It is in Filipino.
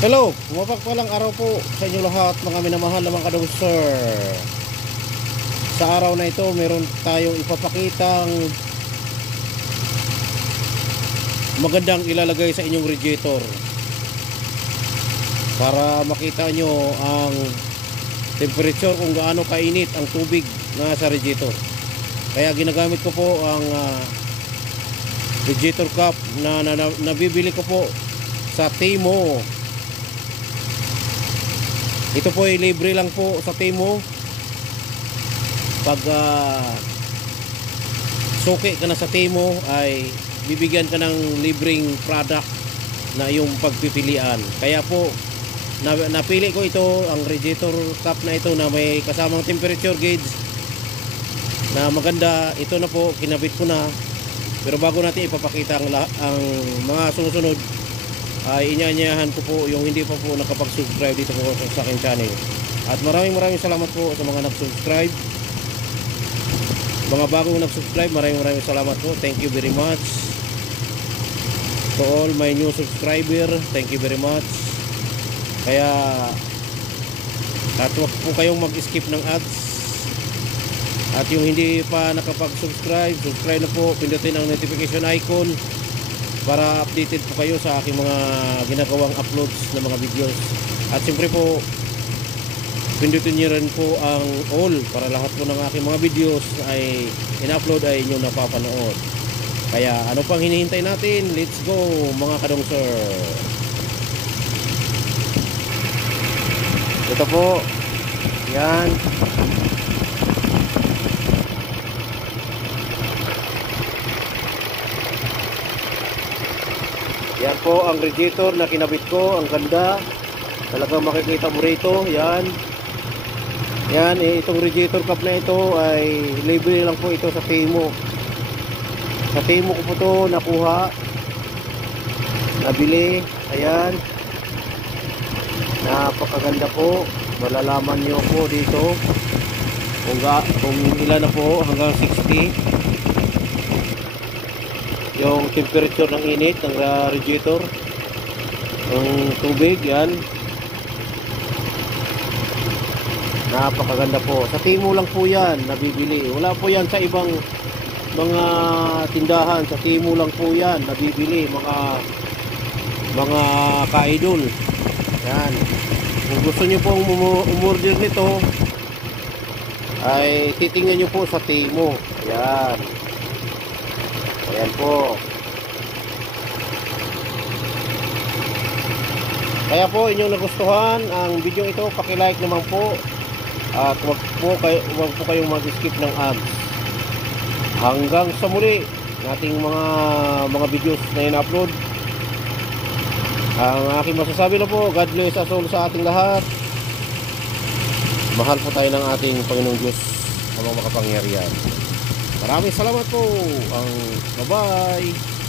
Hello, mapagpalang araw po sa inyo lahat mga minamahal na mga kadungser. Sa araw na ito, meron tayong ipapakitang magandang ilalagay sa inyong radiator para makita nyo ang temperature kung gaano kainit ang tubig na sa radiator. Kaya ginagamit ko po ang radiator cup na nabibili ko po sa Timo. Ito po ay libre lang po sa Timo. Pag suki ka na sa Timo ay bibigyan ka ng libreng product na yung pagpipilian. Kaya po napili ko ito, ang radiator cup na ito na may kasamang temperature gauge na maganda. Ito na po, kinabit ko na. Pero bago natin ipapakita ang mga sumusunod, ay inanyayahan ko po yung hindi pa po nakapag-subscribe dito po sa aking channel. At maraming salamat po sa mga nag-subscribe. Mga bagong nag-subscribe, maraming salamat po. Thank you very much. To all my new subscriber, thank you very much. Kaya at huwag po kayong mag-skip ng ads. At yung hindi pa nakapag-subscribe, subscribe na po. Pindutin ang notification icon para updated po kayo sa aking mga ginagawang uploads ng mga videos. At siyempre po, pindutin niyo rin po ang all para lahat po ng aking mga videos ay in-upload ay inyong napapanood. Kaya ano pang hinihintay natin? Let's go mga kadungser. Ito po, yan. Yan po ang radiator na kinabit ko. Ang ganda. Talagang makikita mo rito. Yan. Yan. Itong radiator cup na ito ay libre lang po ito sa Timo. Sa Timo ko po ito nakuha. Nabili. Ayan. Napakaganda po. Malalaman nyo po dito kung ilan na po hanggang 60 yung temperature ng init ng radiator ng tubig. Yan, napakaganda po. Sa Timo lang po yan nabibili. Wala po yan sa ibang mga tindahan. Sa Timo lang po yan nabibili mga ka-idol. Yan, kung gusto nyo pong umorder nito ay titingnan nyo po sa Timo. Yan. Ayan po. Kaya po inyong nagustuhan ang video ito, paki-like naman po. At wag po kayong mag-skip ng ads. Hanggang sa muli nating mga videos na in-upload. Ang aking masasabi na po, God bless us all sa ating lahat. Mahal po tayo ng ating Panginoong Diyos sa mga makapangyarihan. Maraming salamat po. Bye-bye.